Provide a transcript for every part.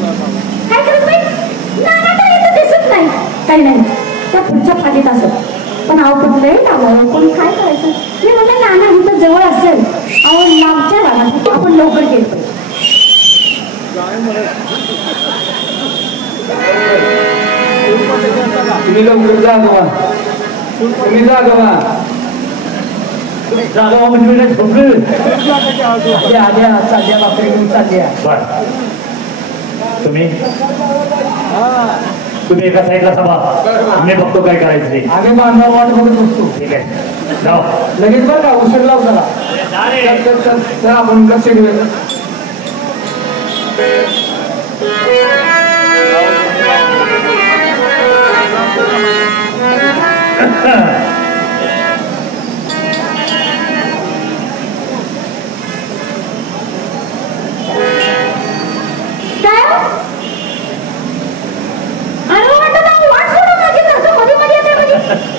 काय करत बाई नाना तर इथं दिसत नाही काही नाही त्या पुढच्या फाटीत असत पण अहो पण लई लांब कोणी काय करायचं मी म्हणलं नाना इथं जवळ असेल अहो लांबच्या भागात आपण लवकर गेलो तुम्ही लवकर जा गवा तुम्ही जा गवा जागा म्हणजे झोपलं आल्या चालल्या बापरे घेऊन चालल्या तुम्ही एका साईडला थांबा मी बघतो काय करायचं ते आम्ही बांधवा वाट बघत बसतो ठीक आहे जाऊ लगेच बरं का उशीर लाव जरा चल आपण लक्ष घेऊया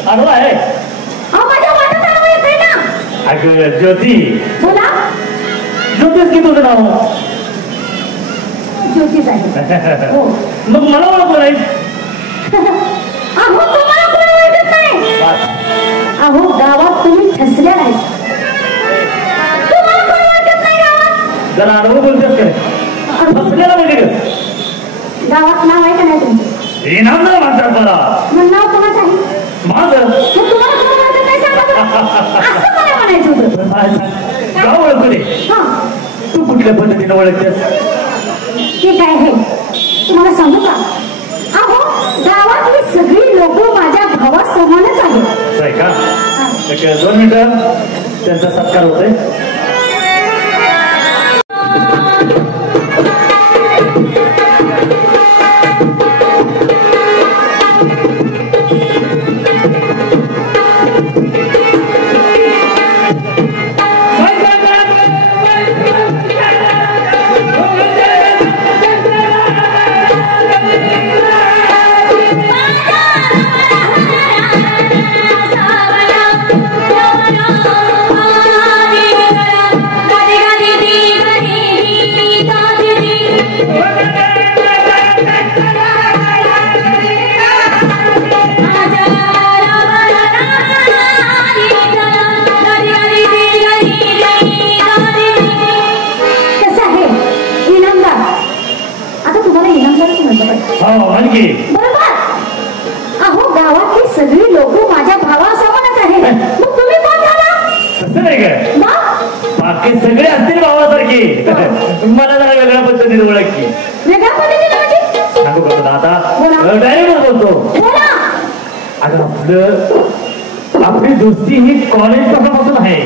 आडवा आहे अगं ज्योती बोला ज्योतिष की तुझं नाव ज्योतिष आहे हो मग मला ओळखलं नाही अहो तुम्हाला कोण ओळखत नाही अहो गावात तुम्ही ठसल्या नाही तुम्हाला कोण ओळखत नाही गावात जरा आडवं बोलतेस काय फसलेला म्हणजे गावात नाव आहे का नाही तुमचं इनामदार म्हणतात मला मग नाव कोणाचं आहे माझं मग तुम्हाला कोण ओळखत नाही सांगा बरं. असं मला म्हणायचं होतं गाव ओळखू दे हा तू कुठल्या पद्धतीने ओळखतेस ते काय आहे तुम्हाला सांगू का अहो गावातली सगळी लोक माझ्या भावासमानच आहेत आहे का 2 मिनिटं त्यांचा सत्कार होतोय बरोबर अहो गावातली सगळी लोक माझ्या भावासमानच आहेत मग तुम्ही कोण झाला तसं नाही काय बाकी सगळे असतील भावासारखे मला जरा वेगळ्या पद्धतीने ओळखी वेगळ्या पद्धतीने म्हणजे सांगू का दादा डायरेक्ट बोलतो आता आपली दोस्ती ही कॉलेज पासून आहे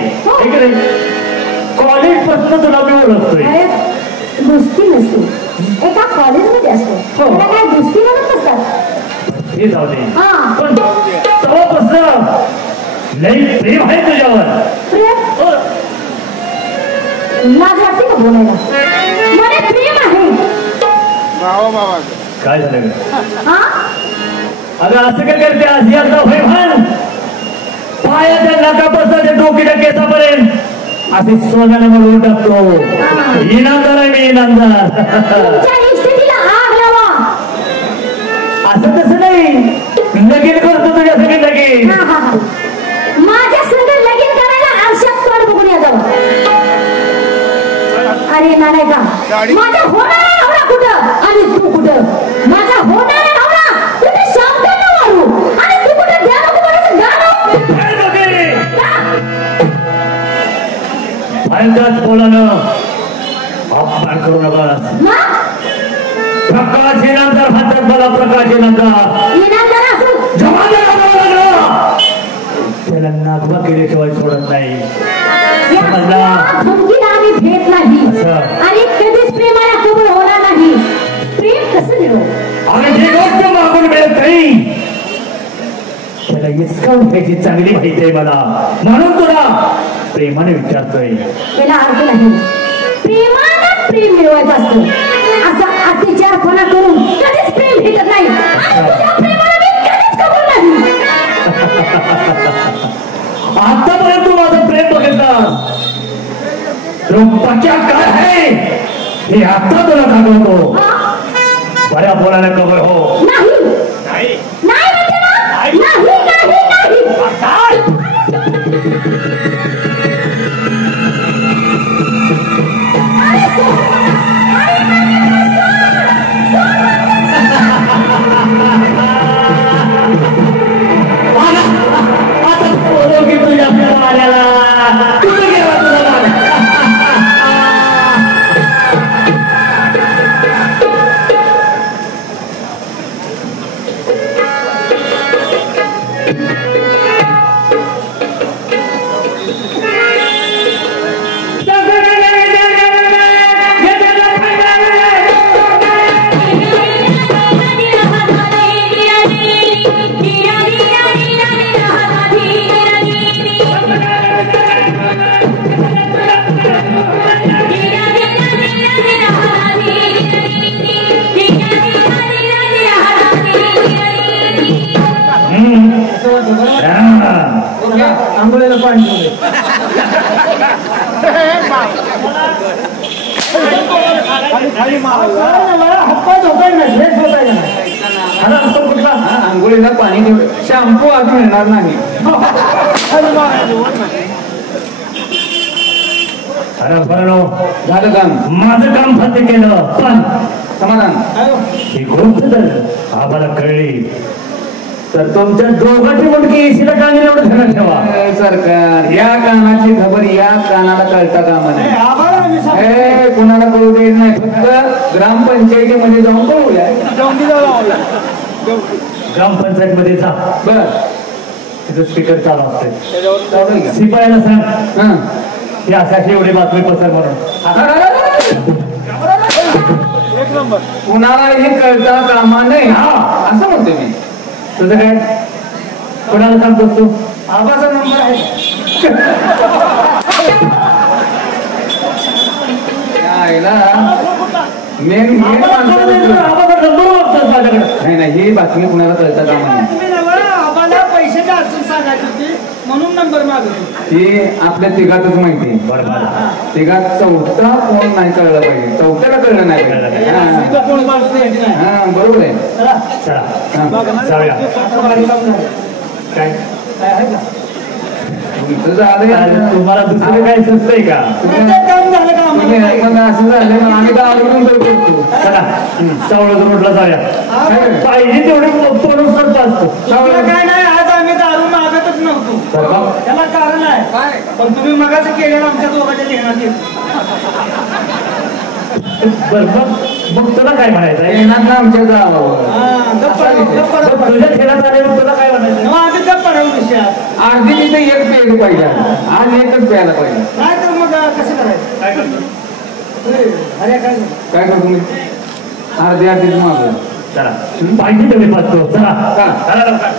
कॉलेज पासून तुला मी ओळखतोय दोस्ती नसते एका कॉलेजमध्ये असतो त्याला काय दोस्ती म्हणत नसतात हे जाऊ दे पण तेव्हापासून लई प्रेम आहे तुझ्यावर प्रेम लाज वाटते का बोलायला मला प्रेम आहे काय झालं हा अगं असं काय करते आज एकदा भान पायाच्या नाकापासून ते डोकीच्या केसापर्यंत असे सोन्याला म्हणून टाकतो इनामदार आहे मी इनामदार आग लावा असं तसं नाही लगीन करतो तुझ्या सगळी लगीन माझ्या संग लगीन करायला आरशात तोंड बघून या जाऊ अरे नाही का माझा होणारा नवरा कुठं आणि तू कुठं माझा होणारा नवरा कुठे शब्दांना मारू आणि तू कुठे द्या नको म्हणायचं भयंकरच बोलानं अपमान करू नका प्रकाश इनामदार म्हणतात मला प्रकाश इनामदार त्याला नागवा केल्याशिवाय सोडत नाही आम्ही भेट नाही आणि कधीच प्रेमाला कबूल होणार नाही प्रेम कसं देऊ आणि जी गोष्ट मागून मिळत नाही त्याला इसकावून घ्यायची चांगली माहिती आहे मला म्हणून तुला प्रेमाने विचारतोय त्याला अर्थ नाही प्रेमानं प्रेम मिळवायचं असतं असा अत्याचारपणा करून कधीच प्रेम भेटत नाही आणि तुझ्या प्रेमाला मी कधीच कबूल नाही आतापर्यंत तू माझं प्रेम बघितलं पक्या काय आहे हे आता तुला दाखवतो बोलायला कबर हो. नाही नाही नाही म्हणते ना. नाही. नाही नाही नाही. काय? अरे सोड मला. अरे नाही, सोड. सोड म्हणते. आता बोलव की तुझ्या प्रेमाला. कुठे गेला तुझा बाळ? आंघोळीला पाणी हातपाय धोकाय नाही फ्रेश होताय का नाही कुठला आंघोळीला पाणी शॅम्पू आज मिळणार नाही. झालं काम माझं काम फक्त केलं पण समाधान ही गोष्ट जर आम्हाला कळली तर तुमच्या दोघांची मुलगी एसीला कांदे एवढं ध्यानात ठेवा. सरकार या कानाची खबर या कानाला कळता कामा नाही. कुणाला कळू देत नाही. फक्त ग्रामपंचायतीमध्ये जाऊन कळूया. ग्रामपंचायत मध्ये जा. बर तिथं स्पीकर चालू असते. चालेल का? शिपायाला सांग हा. ही अशाची एवढी बातमी पसर म्हणून. कुणालाही कळता कामा नाही. हा असं म्हणते मी. तुझं काय कोणाला सांगतोस तू? आबाचा नंबर आहे. मेन मेन नाही नाही ही बातमी कुणाला कळता कामा नाही. आम्हाला पैशाची अडचण सांगायची होती म्हणून नंबर मागवतो. ही आपल्या तिघातच माहिती. बरोबर. तिघात चौथा कोण नाही कळलं पाहिजे. चौथ्याला कळलं नाही पाहिजे. हा बरोबर आहे. चला हा. जाऊया. काय तुमचं झालंय. अरे, तुम्हाला दुसरं काय सुचतंय का? काम झालं का तुम्ही मग असं झालं ना आम्ही गावाकडून तर करतो. चला सावळज रोडला जाऊया. पाहिजे तेवढे पोरं करत असतो. आम्हाला काय नाही आज आम्ही दारू मागतच नव्हतो. त्याला कारण आहे काय पण तुम्ही मगाच केलेलं आमच्या दोघांच्या लिहिण्यात बरं मग तुला काय म्हणायचं आहे? येणार ना आमच्या गावावर. मग तुझ्या खेळात आल्यावर तुला काय म्हणायचं? आम्ही त्या पडावून विषयात अर्धी तिथे एक प्यायला पाहिजे. आज एकच प्यायला पाहिजे. नाही तर मग कसं करायचं काय करतो? अरे काय काय करतो मी अर्धी अर्धीच मागं. चला पाहिजे तेवढे पाचतो. चला चला. चला लवकर.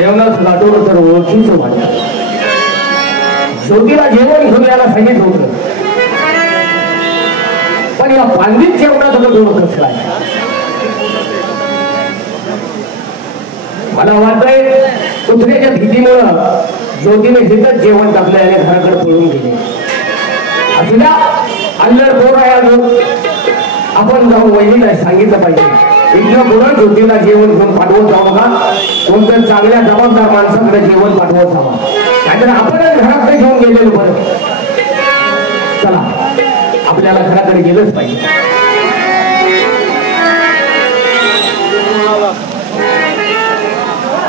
जेवणात गाठवलं तर ओळखीचं वाटत. ज्योतीला जेवण घेऊन यायला सांगितलं होतं, पण या पांडित जेवणात डोळं कसं आहे. मला वाटतंय कुत्र्याच्या भीतीमुळं ज्योतीने हिथंच जेवण टाकलं आणि घराकडे पळून गेले. असल्या अंदर बोर आहे अजून, आपण जाऊन वहिनीला सांगितलं पाहिजे इथलं बोला ज्योतीला जेवण घेऊन पाठवत जाऊ का, कोणत्या चांगल्या जबाबदार माणसाकडे जेवण पाठवत जावा, नाहीतर आपणच घराकडे घेऊन गेलेलो बरं. चला आपल्याला घराकडे गेलंच पाहिजे.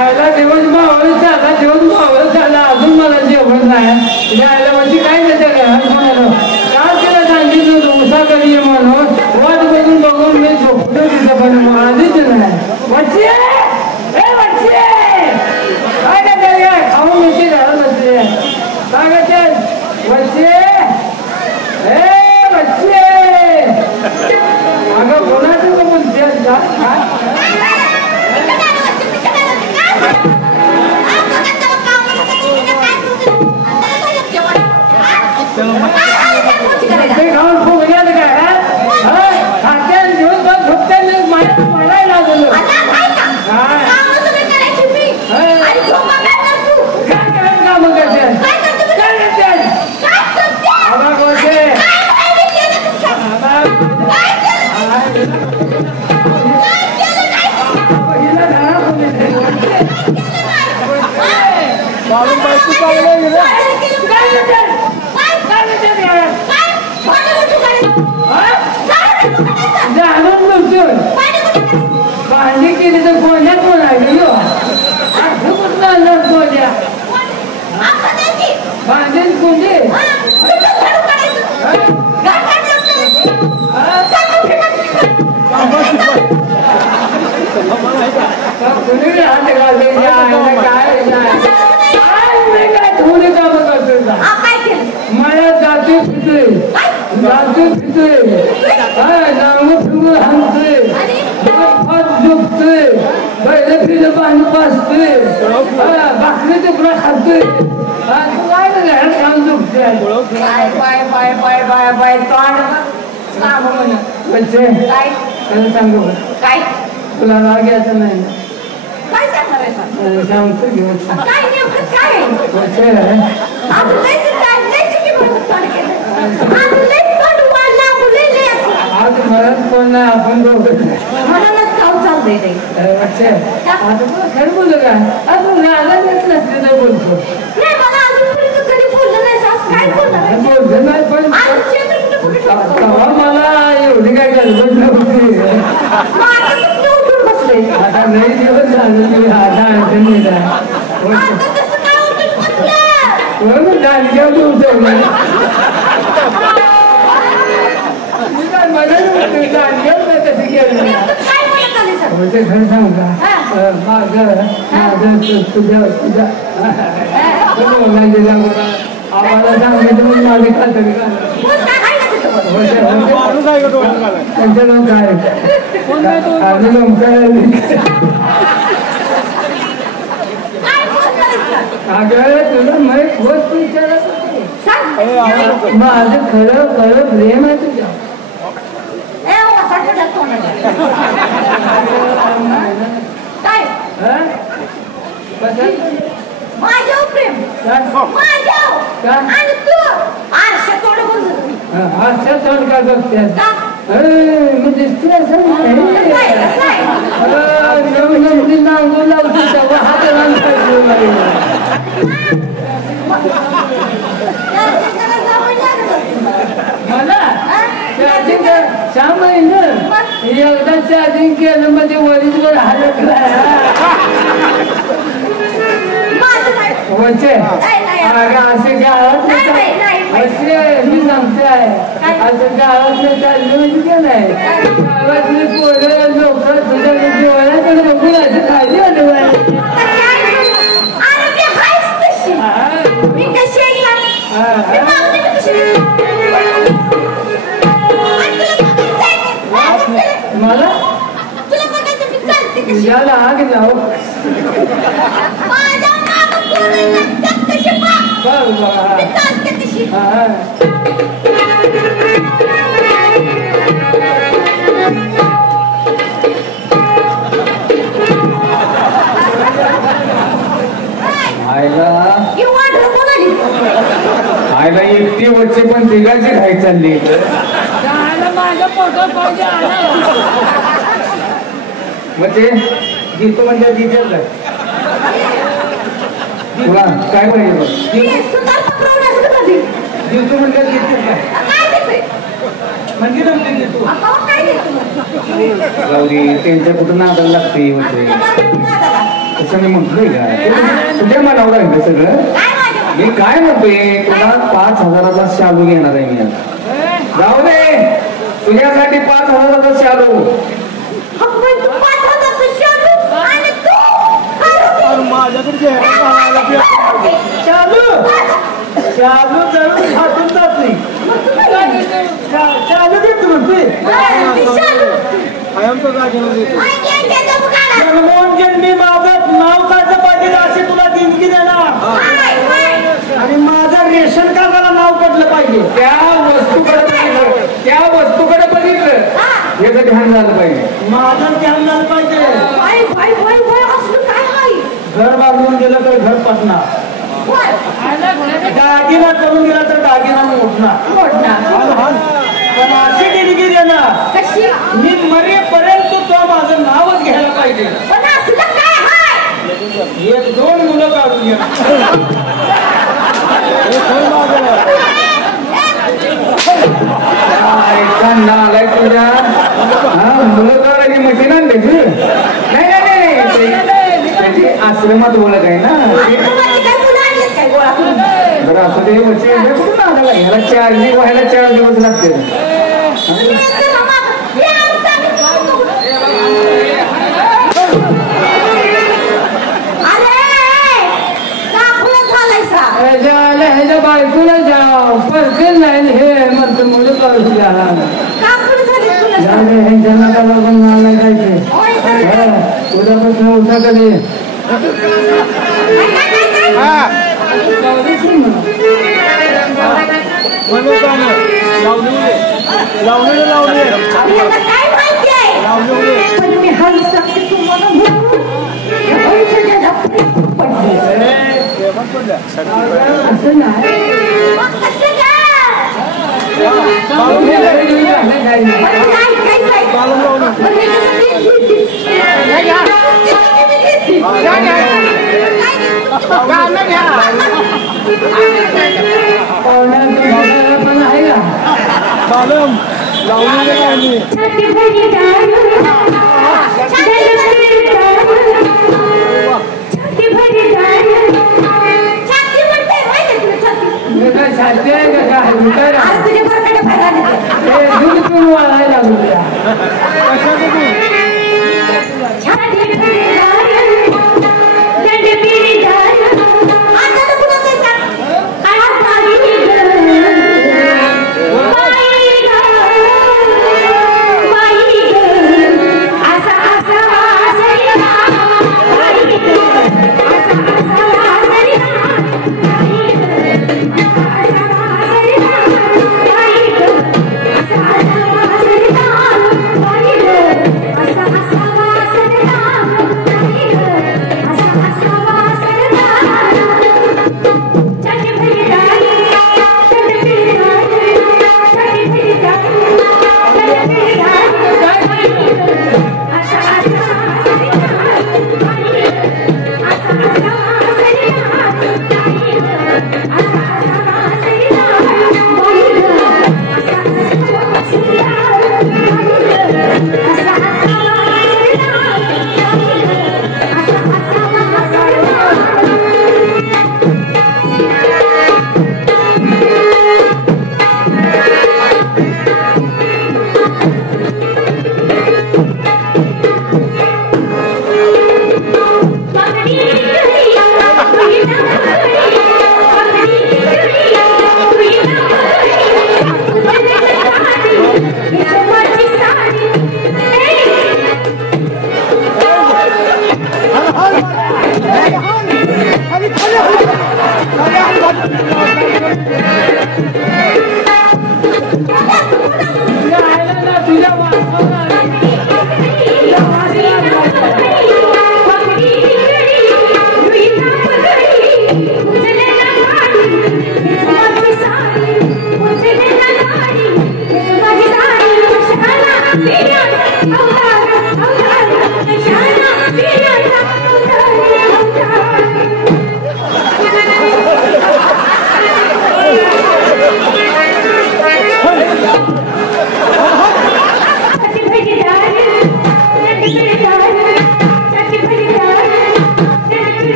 आयला जेवण मावळ झाला, जेवण मावळ झाला, अजून मला जेवण नाही. यायला म्हणजे काय नाही घरात म्हणालो, का तिला सांगितलं उसा कधी म्हणून वाट बघून बघून मी झोपलो तिथं, पण आधीच नाही. वच्चे वच्चे काय काय खाऊन मिळते घरात बसले, काय काय वच्चे वच्चे. अगं कोणाचं का बोलते खाऊन खूप गेलं काय खात्या दिवसभर झोपत्या म्हणायला लागलो. काय काम करते, काय करते भांडी केली तर कोण्या कोण आहे कुठला अंदाज कोण्या भांडी कोणते कुणी हात घालते काय थोडी काम करतो मला जाते फिरतोय नांग फिरून हाणतोय झोपतोय पहिलं फिरलं पाणी पाचतोय भाकरी तुकडा खातोय घरात खाऊन झोपतोय सांगू काय तुला राग यायचं नाही काय सांगणार सांगतो घेऊन काय नेमकं काय आज मलाच कोण नाही आपण दोघं म्हणूनच चाव चाललंय ते. आता खरं बोलू का अजून राहायला येत नसते तर बोलतो नाही मला अजूनपर्यंत कधी बोललं नाही सास काय बोलणार बोलतो नाही पण आज चेतन कुठे तेव्हा मला एवढी काय गडबड नव्हती. उठून बसले आता नाही दिवस झालं आता अडचण नाही दांडग्यावर उठवलं दांडग्यावर कसं केलं खरं सांगू का माझं तुझ्या आम्हाला सांगितलं म्हणून माझे खातं त्यांच्याकडून काय अगं तुला माहीत होत विचारत माझं खरं खरं प्रेम आहे तुझ्या काय माझ्यावर प्रेम माझ्यावर आणि तू आरशा तोंड बोलतो आरशा तोंड काय बघते मी दिसते असं नांगू लावते तेव्हा हात मला चार्जिंग श्याम आहे ना एकदा चार्जिंग केलं म्हणजे वरीच वर हलकला वचे असे गावात मी सांगते असं गावात चाललं म्हणजे काय नाही गावातली पोरं लोक तुझ्या डोळ्याकडे बघून असं खाली आलं मला तुझ्याला आग जाऊ बरं हा. आयला एकटी वरचे पण तिघाची घाई चालली माझ्या पोटात पाहिजे म्हणजे जितो म्हणजे जितेल काय तुला काय पाहिजे जितो म्हणजे जितेल काय म्हणजे नमते तू गौरी त्यांच्या कुठं नादाला लागते म्हणजे तसं मी म्हटलोय का तुझ्या मनावर आहे का सगळं मी काय म्हणतोय तुला 5,000चा शालू घेणार आहे मी आता जाऊ दे तुझ्यासाठी 5,000चा शालू चालू जळून फाटून जात नाही चालू देतो म्हणतोय जन्मोन जन्मी माझं नाव काढलं पाहिजे असे तुला देणगी देणार आणि माझं रेशन कार्डाला नाव पडलं पाहिजे त्या वस्तूकडे बघितलं याचं ध्यान झालं पाहिजे माझं ध्यान झालं पाहिजे घर बांधून गेलं तर घर पटणार दागिना करून गेला तर दागिना मोडणार पण अशी देणगी देणार मी मरेपर्यंत तो माझं नावच घ्यायला पाहिजे 1-2 मुलं काढून घ्या आलाय तुझ्या मुलं काढायची मशीन आणते त्याची आश्रमात ओळख आहे ना बरं असं ते कुठून आला ह्याला चार्जिंग व्हायला 4 दिवस लागते ह्याच्या बायकोला जाव परकेल नाही हे म्हणतो मुलं काढू ह्यांच्या नाका बघून मला नाही जायचे उद्यापासून उठा कधी असं नाही पण आहे दूध पिऊन वाढायला लागल्या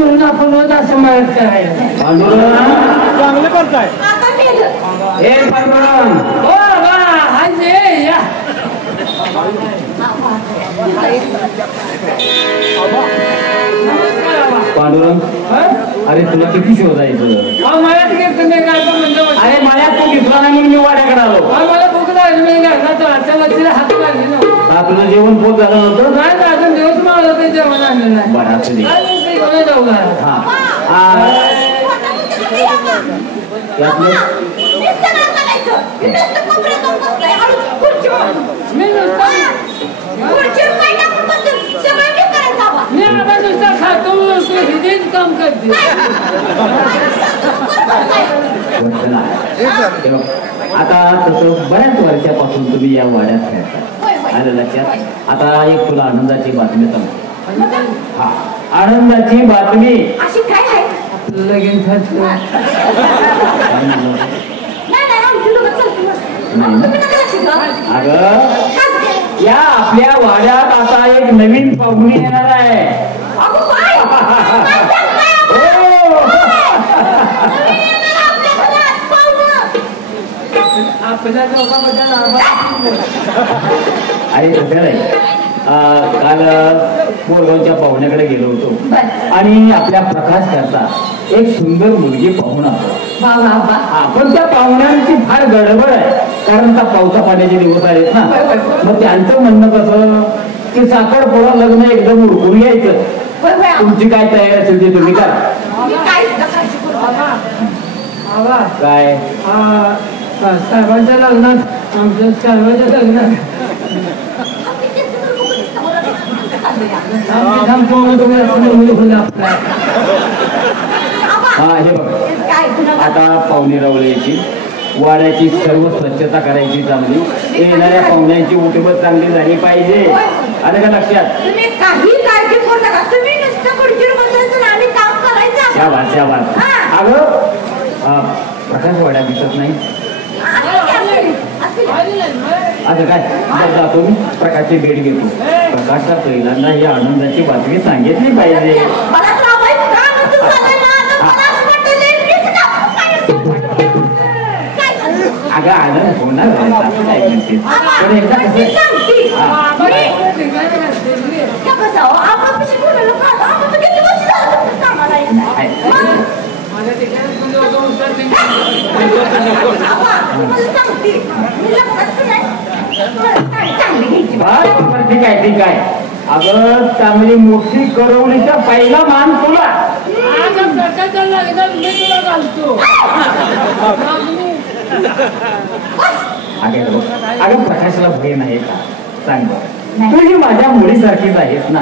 सोडून आपण रोज असं मदत करायचं. चांगलं करताय. आता मेलं. ए पांडुरंग, हो बा हाय ये या. पांडुरंग, अरे तुला किती शोधायचं? मला तिकडे तुम्ही काय म्हणतो. अरे मला तू दिसला नाही म्हणून मी वाड्याकडे आलो. मला भूक लागली मी आजच्या लक्षीला हात लागली ना. तुझं जेवण पोट झालं नव्हतं? नाही अजून दिवस मला ते जेवण आणलं नाही. बरं असू दे. जाऊ का. मी आता नुसतं खातो हिजेच काम करते. आता तसं बऱ्याच वर्षापासून तुम्ही या वाड्यात खेळता, आलं लक्षात. आता एक तुला आनंदाची बातमी सांगतो. हा, आनंदाची बातमी. अशी काय आहे? लगीन ठरलं. अगं, या आपल्या वाड्यात आता एक नवीन पाहुणी येणार आहे. आपल्या दोघांबद्दल अरे तसं नाही, काल मोरगावच्या पाहुण्याकडे गेलो होतो आणि आपल्या प्रकाश करता एक सुंदर मुलगी पाहुणा. पण त्या पाहुण्यांची फार गडबड आहे, कारण त्या पावसा पाण्याचे दिवस आहेत ना. मग त्यांचं म्हणणं कसं की साखरपुडा लग्न एकदम उरकून घ्यायचं. तुमची काय तयारी असेल ते तुम्ही करा. काय साहेबांच्या लग्नात आमच्या साहेबांच्या लग्नात हा हे बघ, आता पाहुणे रवळ्याची वाड्याची सर्व स्वच्छता करायची चांगली, येणाऱ्या पाहुण्यांची उठबस चांगली झाली पाहिजे. आलं का लक्षात? तुम्ही काही काळजी करू नका. तुम्ही नुसतं खुर्चीवर बसायचं आणि काम करायचं. शाबास शाबास. अगं प्रकाश वाड्या दिसत नाही. आता काय जातो मी प्रकाशची भेट घेतो. प्रकाशला पहिल्यांदा ही आनंदाची बातमी सांगितली पाहिजे. अगं आनंद होणार असं काय म्हणते. पण एकदा ठीक आहे ठीक आहे. अगं चांगली मोठी करवलीचा पहिला मान तुला. प्रकाशच्या लग्नात मी तुला घालतो. अगं प्रकाशला भय नाही का? सांग तुझी माझ्या मुलीसारखीच आहेस ना.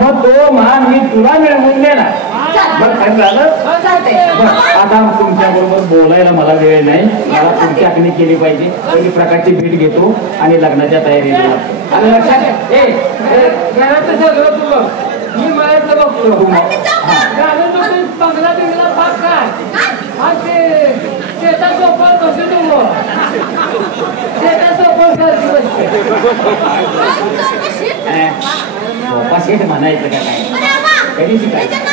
मग तो मान मी तुला मिळवून देणार. बघ काय झालं. आता तुमच्या बरोबर बोलायला मला वेळ नाही. मला तुमची आखणी केली पाहिजे. तर मी प्रकाशची भेट घेतो आणि लग्नाच्या तयारीला लागतो. आणि लक्षात घरात सगळं तू बघ, मी मळ्यातलं बघतो. बंगला बिंगला पाक काय ते शेतात सोपळ बसू नको. शेतात सोपळ बसते. शेठ म्हणायचं का काय? कधी शिकायचं?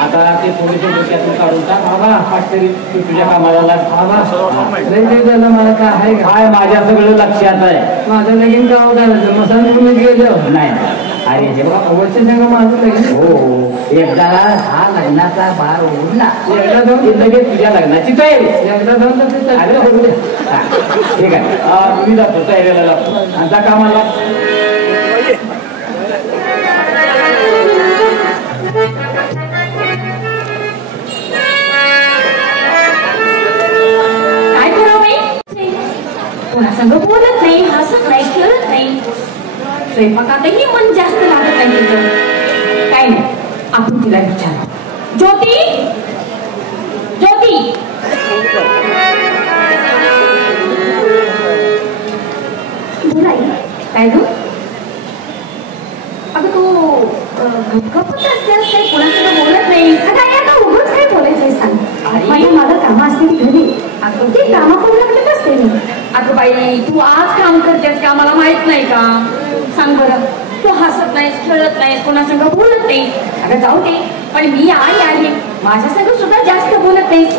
आता ते थोडेसे डोक्यातून काढून टाक. बाबा तरी तू तुझ्या कामाला लाग. मला काय आहे काय माझ्या सगळं लक्षात आहे. माझं लगीन गाव घालायचं मसाला तुम्ही गेलं नाही. अरे हे बघा अवश्य सांगा माझं लगीन. हो एकदा हा लग्नाचा भार उडला एकदा दोन लगेच तुझ्या लग्नाची तयारी. एकदा दोन अरे बघू दे. ठीक आहे तुम्ही जातो तयारीला लागतो. आता कामाला काय करावं बाई? कोणासंग बोलत नाही, हसत नाही, खेळत नाही. स्वयंपाकातही मन जास्त लागत नाही तिचं. काय नाही, आपण तिला विचारू. ज्योती, ज्योती, काय ग? अगं तू गपगपच असतेस, काही कोणासंग बोलत नाही. काय आता उगाच काय बोलायचंय सांग. माझ्या मला कामं असतील घरी. अगं ती कामं करू लागले असते मी. अगं बाई तू आज काम करतेस का मला माहित नाही का सांग बरं तू हसत नाहीस खेळत नाहीस कोणासंग बोलत नाही अगं जाऊ दे पण मी आई आहे माझ्या संग सुद्धा जास्त बोलत नाहीस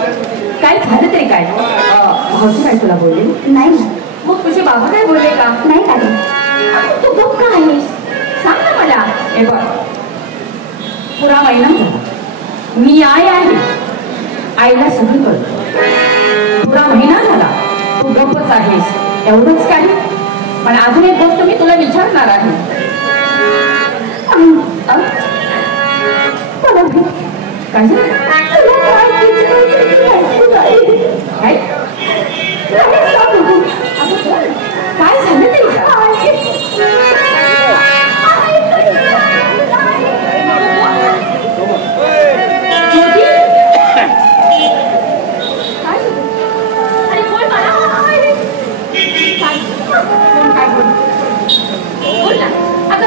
काय झालं तरी काय भाऊजी काय तुला बोलले नाही मग तुझे बाबा काय बोलले का नाही काय तू गप्प का आहेस सांग ना मला हे बघ पुरा महिना झाला मी आई आहे आईला सगळं कळतं पुरा महिना झाला तू गप्पच आहेस एवढंच काही पण अजून एक गोष्ट मी तुला विचारणार आहे काय झालं तरी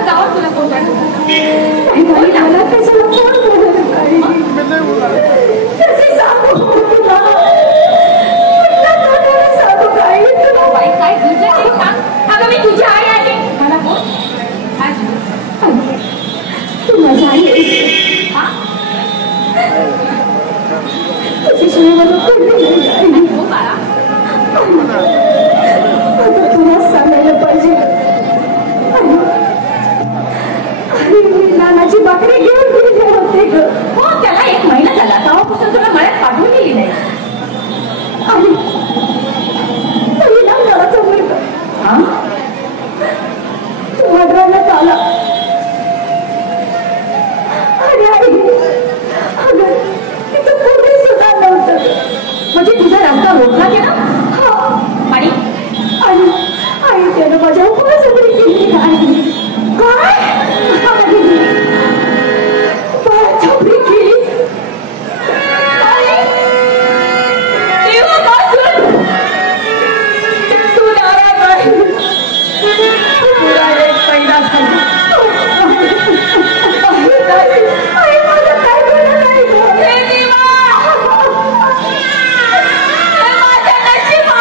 गावात तुला कोण काय अगं मी तुझी आई आहे मला बोल तू माझी आई तुला सांगायला पाहिजे नानाची बकरी घेऊन गेले होते ग हो त्याला 1 महिना झाला तेव्हापासून तुला मळ्यात पाठवून दिली नाही आणि घराचा मुलगा तू वडराण्यात आला आणि आई अगं तिथं कोणी सुद्धा नव्हतं म्हणजे तुझा रस्ता रोखला गेला आणि आई त्यानं माझ्या उपवासापरी केली नाही काय छपरी केली तू नाराज आहे तुला 1 महिना झाला माझं काय बोलणं नाही माझ्या नशिबा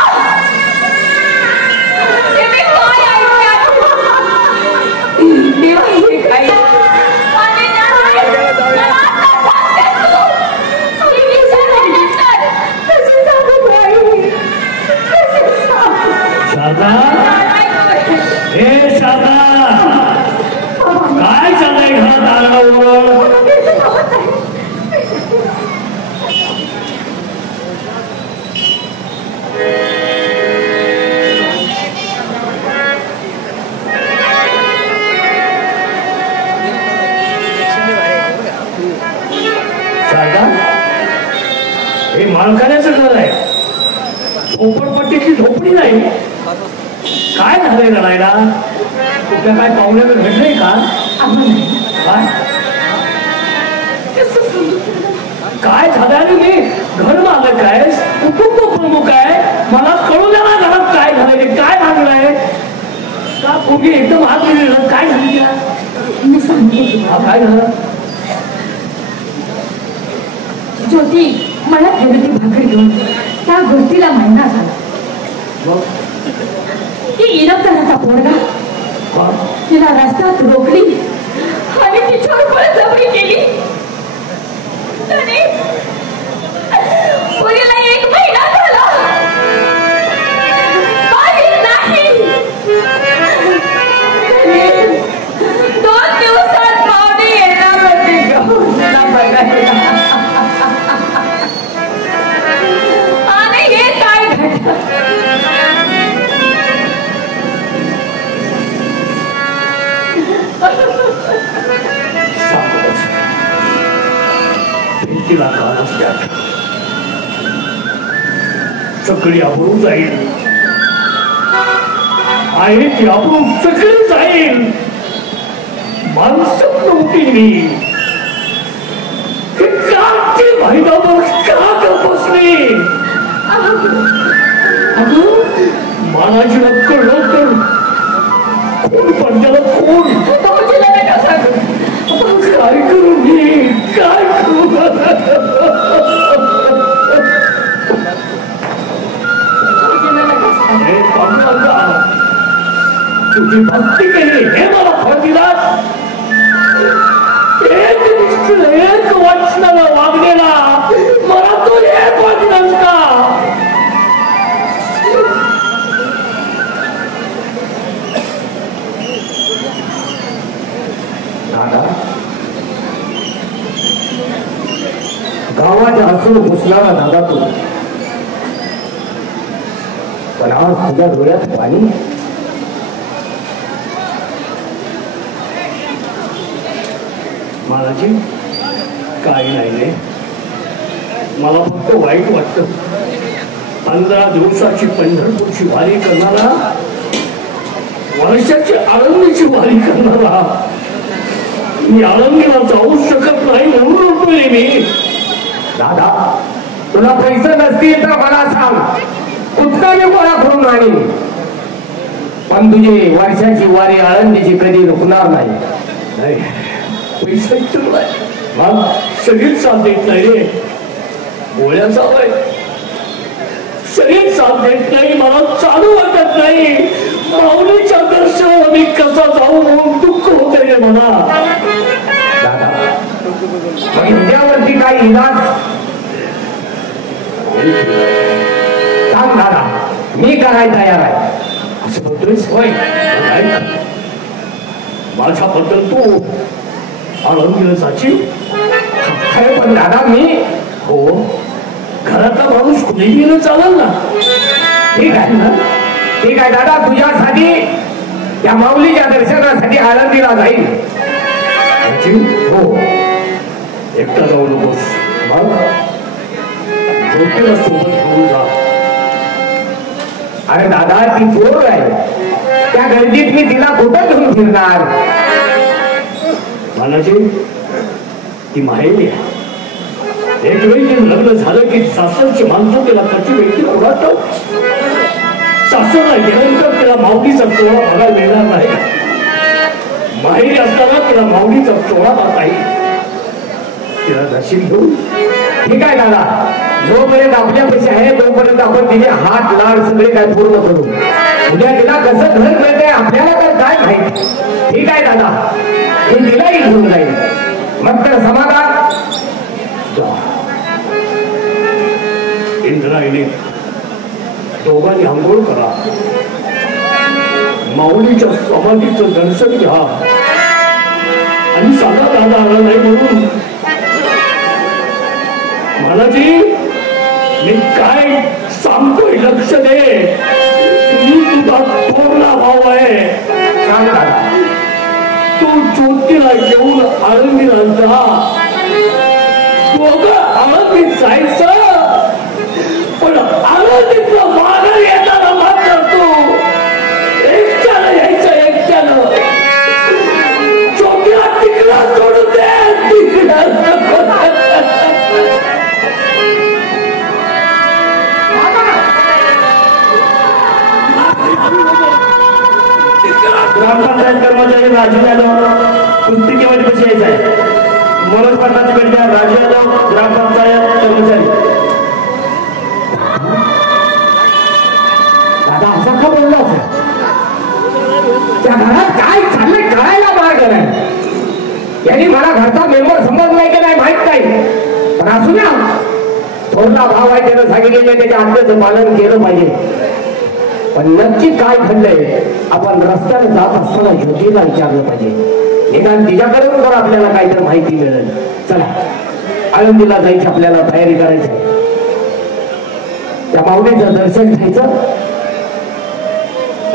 काय चाललंय घरात आरडाओरड शारदा हे मालकाण्याचं घर आहे झोपडपट्टीची झोपडी नाही काय झालंय लढायला कुठल्या काय पाहुण्याला घडलंय का काय काय झालं मी घर मालक आहे कुटुंब प्रमुख आहे मला कळू द्या ना घरात काय झालंय काय भागलंय का पूर्वी एकदम हात गेलेलं काय झालं मी सांगते काय झालं ज्योती मला गेली भाकरी घेऊन त्या गोष्टीला महिना झाला ती इनामदाराचा पोरगा तिला रस्त्यात रोखली आणि तिच्यावर बळजबरी केली पुरीला 1 महिना झाला बाहेर नाही 2 दिवसात पाहुणे येणार होते आणि हे काय घडलं भिंतीला कान असल्या सगळी आबरू जाईल आहे ती आबरू सगळी जाईल माणसं नव्हती मी महिनाभर का बसली मला जेव्हा कळलं तर खून पडल्याला खून काय करू मी काय करू भक्ती केली हे मला फळ दिलास. एक वचनाला वागलेला मला तू एक वागलास का? दादा गावाच्या हसून घुसणारा दादा तू, पण आज तुझ्या डोळ्यात पाणी. महाराजी काही नाही रे, मला फक्त वाईट वाटतं. 15 दिवसाची पंढरपूरची वारी करणारा, वर्षाची आळंदीची वारी करणारा, मी आळंदीला जाऊ शकत नाही म्हणून म्हणतोय मी. दादा तुला पैसे नसतील तर मला सांग, उत्तर गोळा करून आणीन, पण तुझी वर्षाची वारी आळंदीची कधी रुकणार नाही. पैसा नाही मग शरीर साथ देत नाही रे. गोळ्याचा वय शरीर साथ देत नाही, मला चालू वाटत नाही. माऊलीच्या दर्शनाला मी कसा जाऊ म्हणून दुःख होते रे मला. दादा हिच्यावरती काही इलाज सांग दादा, मी करायला तयार आहे. असं बोलतोयस होय? माझ्याबद्दल तू आळंदीला जाशील? अरे पण दादा मी हो, घरातला माणूस कुणीही चालेल ना. ठीक आहे ना, ठीक आहे दादा, तुझ्यासाठी त्या माऊलीच्या दर्शनासाठी आळंदीला जाईल. हो, एकटा जाऊ नकोस, मग ज्योतीला सोबत घेऊन जा. अरे दादा ती पोर आहे, त्या गर्दीत मी तिला कुठं घेऊन फिरणार. मानाजी ती माहेरी आहे. एक वेळी ते लग्न झालं की सासरची माणसं तिला कशी व्यक्ती ओळखतात. सासरला गेल्यानंतर तिला माऊलीचा सोहळा बघायला मिळणार नाही. माहेरी असताना तिला माऊलीचा सोहळा पाहता येईल. तिला दर्शन घेऊन. ठीक आहे दादा, जोपर्यंत आपल्या पैसे आहे तोपर्यंत आपण तिचे हात लाड सगळे काय पूर्ण करू. उद्या तिला कसं घर मिळतंय आपल्याला तर काय माहिती. ठीक आहे दादा, मी तिलाही घेऊन जाईल, मग तर समाधान. इंद्रायणी दोघांनी आंघोळ करा, माऊलीच्या समाधीचं दर्शन घ्या आणि सांगा दादा आला नाही म्हणून. महाराजी मी काय सांगतोय लक्ष दे. मी तुझा थोरला भाऊ आहे. सांग दादा. तू ज्योतीला घेऊन आळंदीला जा. दोघं आळंदीत जायचं, पण आळंदीतलं माघार येताना मात्र तू एकट्यानं यायचं. एकट्यानं ज्योतीला तिकडा सोडून दे. तिकडा ग्रामपंचायत कर्मचारी राजू यादव कुस्ती केवळ कशी यायचं आहे. मनोज पाटलाची कन्या राजू यादव ग्रामपंचायत कर्मचारी. दादा असा का बोलला असेल? त्या घरात काय चाललंय कळायला मार्ग नाही. यांनी मला घरचा मेंबर समजलाय की नाही माहित नाही, पण असू द्या, थोरला भाव आहे त्यानं सांगितलेलं त्याच्या आज्ञेचं पालन केलं पाहिजे. पण नक्की काय घडलंय आपण रस्त्याने जात असताना ज्योतीला विचारलं पाहिजे. निदान तिच्याकडून तर आपल्याला काहीतरी माहिती मिळेल. चला आळंदीला जायची आपल्याला तयारी करायची आहे. त्या माऊलीचं दर्शन घ्यायचं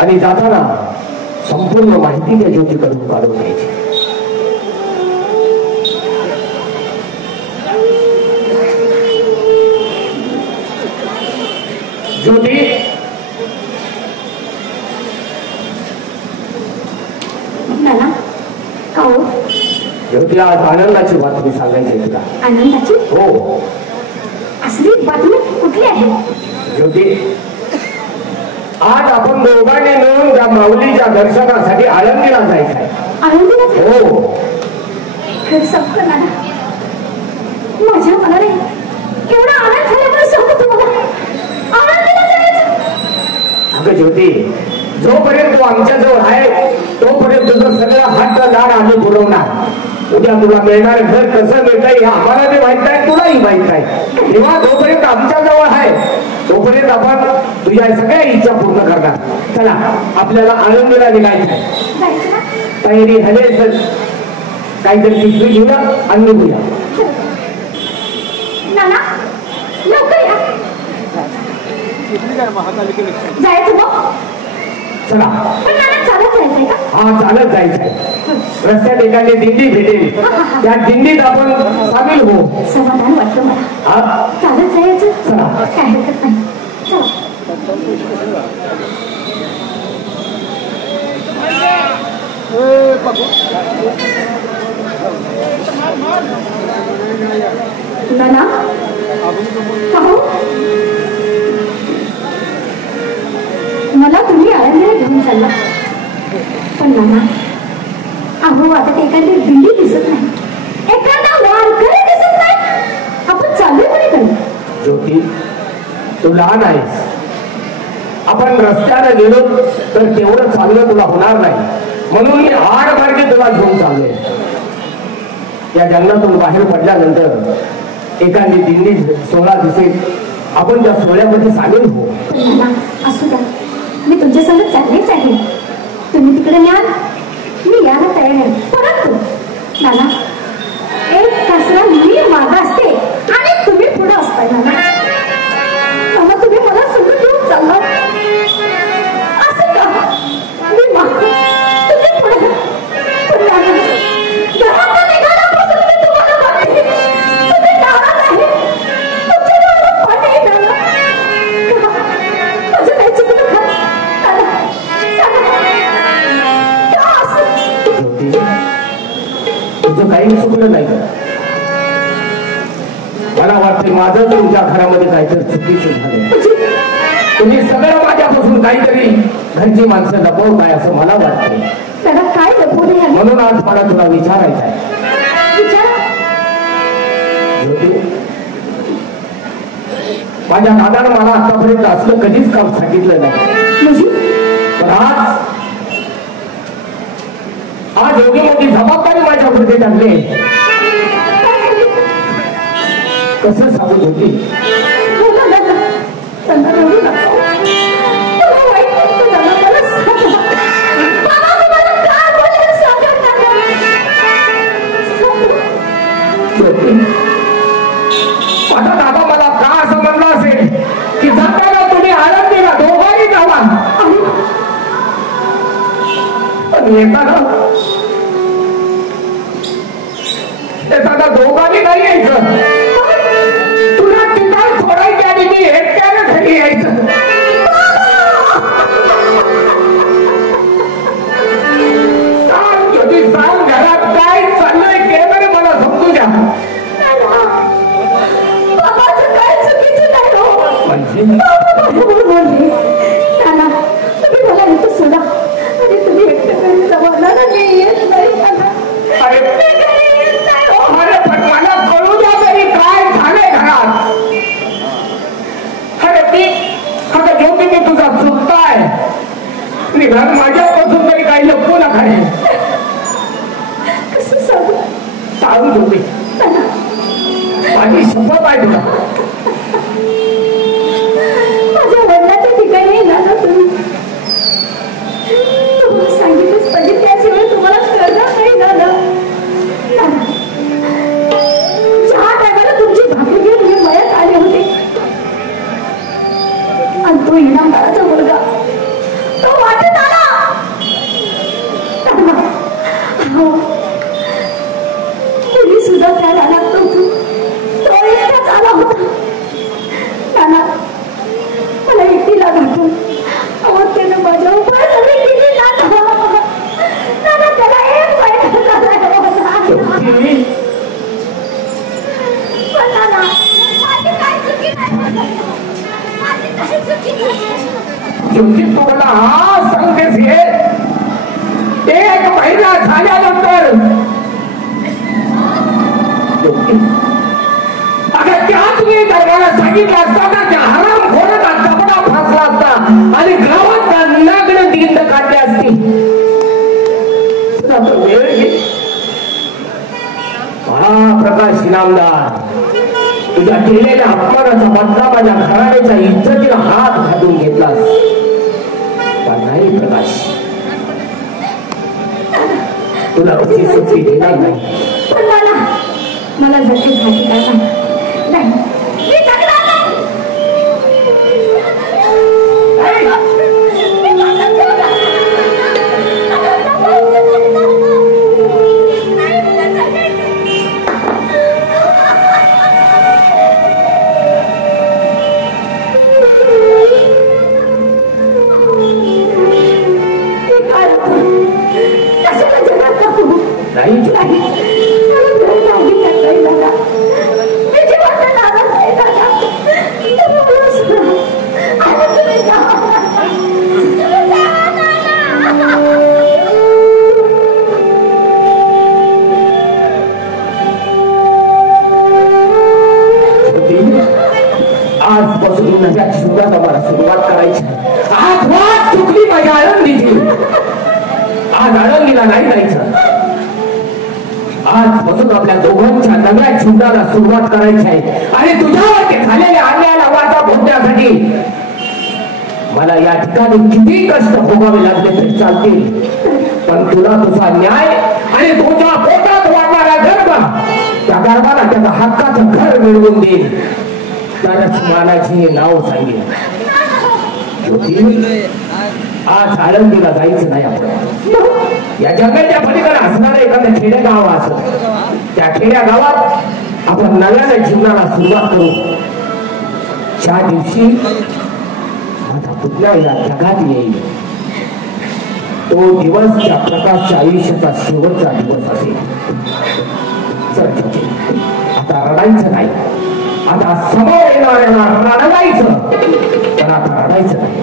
आणि जाताना संपूर्ण माहिती त्या ज्योतीकडून काढून घ्यायची. ज्योती ज्योती आज आनंदाची बातमी सांगायची तुला. आनंदाची? हो. असली बातमी कुठली आहे? ज्योती आज आपण दोघांनी मिळून त्या माऊलीच्या दर्शनासाठी आळंदीला जायचं आहे. आळंदीला? हो. हे सगळं ना माझ्या मनाने एवढा आनंद झाल्यामुळे सांगतो तुम्हाला आळंदीला जायचं. अगं ज्योती जोपर्यंत तू आमच्या जवळ आहे उद्या तुला मिळणार घर कसं मिळतंय हे आम्हाला बी माहित आहे, तुलाही माहित आहे. तेव्हा जोपर्यंत आमच्या जवळ आहे तोपर्यंत आपण तुझ्या सगळ्या इच्छा पूर्ण करणार. चला आपल्याला आनंदीला निघायचं आहे. तयारी झाली असेल, काहीतरी पिशवी घेऊया आणि निघूया. नाना लवकर या. जायचं मग. चला. पण नाना चालत जायचंय का? हा चालत जायचंय. रस्त्यात एखादी दिंडी भेटेल, त्या दिंडीत आपण सामील हो. समाधान वाटलं मला. हा चालत जायचं. चला. काय हरकत नाही. चला. नाना काहू मला तुम्ही आळंदीला घेऊन चालला, पण नाना अहो आता ते एखादी दिंडी दिसत नाही, एखादा वारकरी दिसत नाही. आपण चाललोय कुणीकडे? ज्योती तू लहान आहेस. आपण रस्त्याने गेलो तर तेवढं चांगलं तुला होणार नाही, म्हणून मी आडमार्गे तुला घेऊन चाललोय. या जंगलातून बाहेर पडल्यानंतर एखादी दिंडी सोहळा दिसेल, आपण त्या सोहळ्यामध्ये सामील हो. नाना असू द्या, मी तुमच्यासोबत चाललेच आहे. तुम्ही तिकडे न्याल, मी यायला तयार आहे. परंतु नाना एक कासरा मी मागे असते आणि तुम्ही पुढे असताय. नाना तुम्ही मला सगळं घेऊन चालला असं का? मी मागे तुम्ही पुढे. पण नाना घरात निघाल्यापासून मी तुम्हाला बघते, तुम्ही नाराज आहे. तुमच्या डोळ्यात पाणी आहे नाना. माझं काही चुकलं का? नाना सांगा का असं? तुझं काही चुकलं नाही. मला वाटतं माझं तुमच्या घरामध्ये काहीतरी चुकीचं झालं. तुम्ही सगळं माझ्यापासून काहीतरी घरची माणसं लपवताय असं मला वाटतं. त्याला काय लपवले? म्हणून आज मला तुला विचारायचं आहे. माझ्या दादानं मला आतापर्यंत असलं कधीच काम सांगितलं नाही, पण आज एवढी मोठी जबाबदारी माझ्या पुढे टाकली. कसं सांगत होती? माझा दादा मला का असं म्हणलं असेल की जाताना तुम्ही आळंदीला दोघांनी जावा, पण येताना दोघांनी नाही यायचं. तुला ठिकाण सोडायची आणि मी एकट्यानं घरी यायचं. सांग ज्योती, सांग घरात काय चाललंय ते बरं मला समजू द्या. तुम्ही मला इथं सोडा आणि तुम्ही एकटं घरी जावा. मी येत नाही. अरे पण मला कळू द्या तरी काय झालंय घरात. अरे आता ज्योती मी तुझा चुकताय, निघाल माझ्यापासून तरी काही लपवू नका. कसं सांगू? सांगू ज्योती, माझी शपथ आहे तुला. माझ्या वडिलाच्या ठिकाणी ना तुम्ही सांगितलंच पाहिजे, त्याशिवाय तुम्हाला कळणार नाही. दादा ज्या टायमाला तुमची भाकरी घेऊन मी मयात आले होते आणि तो इनामदाराचा मुलगा तो वाटत आला. मुली सुद्धा त्या रानात नव्हतो, तो एकटाच आला होता. नाना मला एकटीला घातून अहो त्यानं माझ्या उपाय सगळी केली. नाना त्याला एक महिना झाला. पण नाना माझी काय चुकी नाही, माझी काही चुकी नाही. ज्योती तुम्हाला हा सांगतेस हे एक महिना झाल्यानंतर अगं त्याच वेळी दरबाराला सांगितलं असताना त्या हराम खोराचा चपडा फासला असता आणि गावात नागणं दिंड काढली असती. वेळ घे बदमाश इनामदार, तुझ्या केलेल्या अपमानाचा बदला माझ्या घराण्याच्या इज्जतीला हात घालून घेतलास. पण नाही प्रकाश, तुला कशी सुट्टी देणार नाही. पण मला जर नाही मी जगणार नाही. आजपासून नव्या जीवनात आम्हाला सुरुवात करायची. आज वाट चुकली माझ्या आळंदीची. आज आळंदीला नाही जायचं. आजपासून आपल्या दोघांच्या नव्या जीवनाला सुरुवात करायची आहे. आणि तुझ्यावरती झालेल्या अन्यायाला वाटा फोडण्यासाठी मला या ठिकाणी किती कष्ट भोगावे लागले तरी चालतील. पण तुला तुझा न्याय आणि तुझ्या पोटात वाढणारा गर्भ, त्या गर्भाला त्याचा हक्काचं घर मिळवून देईल. तरच मानाची नाव सांगेल. आज आळंदीला जायचं नाही आपण. या जंगलच्या पलीकडे असणारं एखादं खेडेगाव असत, त्या खेड्या गावात आपण नव्याने जीवनाला सुरुवात करू. ज्या दिवशी माझा पुतळा या जगात येईल तो दिवस त्या प्रकाशच्या आयुष्याचा शेवटचा दिवस असेल. चल, आता रडायचं नाही. आता समोर येणाऱ्याला रडायचं, पण आता रडायचं नाही.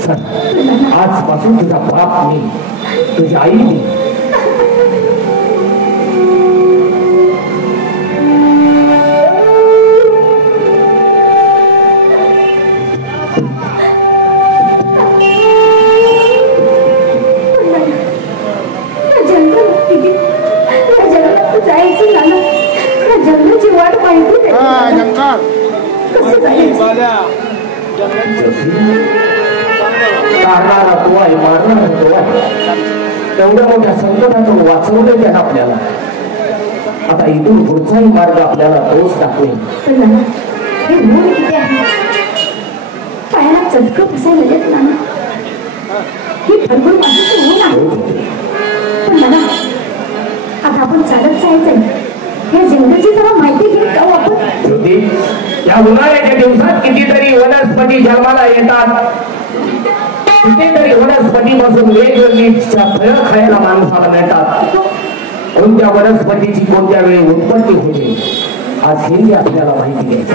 चल, आजपासून तुझा बाप मी, तुझी आई मी. जंगलाची वाट माहिती मारणारा तो आहे, मारणारा तो आहे. तेवढ्या मोठ्या संकटातून वाचवले त्यानं आपल्याला. आता इथून पुढचाही मार्ग आपल्याला तोच दाखवेल. पायाला चटकं बसायला येत ना. ही भरपूर माझी होऊन आहे. पण मला आता आपण चालत जायचंय. या जंगलाची जरा माहिती घेत जाऊ आपण. या उन्हाळ्याच्या दिवसात कितीतरी वनस्पती जन्माला येतात. कितीतरी वनस्पतीपासून वेगवेगळी फळं खायला माणसाला मिळतात. कोणत्या वनस्पतीची कोणत्या वेळी उत्पत्ती होते आज हे आपल्याला माहिती घ्यायचं.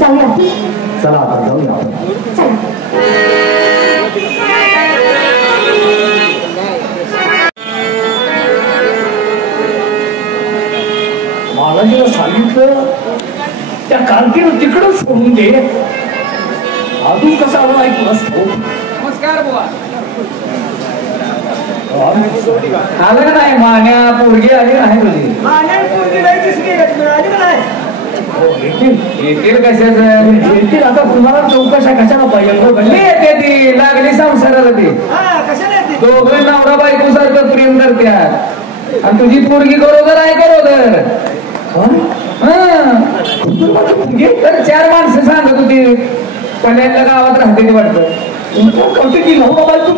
जाऊया. चला आता जाऊया आपण. चला. महाराजांना सांगितलं त्या कारकीनं तिकडं सोडून दे. अजून कसा आला ऐकूनच नमस्कार बुवा. आलं का नाही मान्या पोरगी आली नाही तुझी? येतील कशाच येतील आता तुम्हाला चौकशा कशाला पाहिजे येते ती लागली संसाराला ती दोघं नवरा बायको सारखं प्रेम करत्यात आणि तुझी पोरगी गरोदर आहे गरोदर. तर 4 माणसं सांगत होती पल्याला गावात राहते ती वाटतं कवटे की नवरा बायको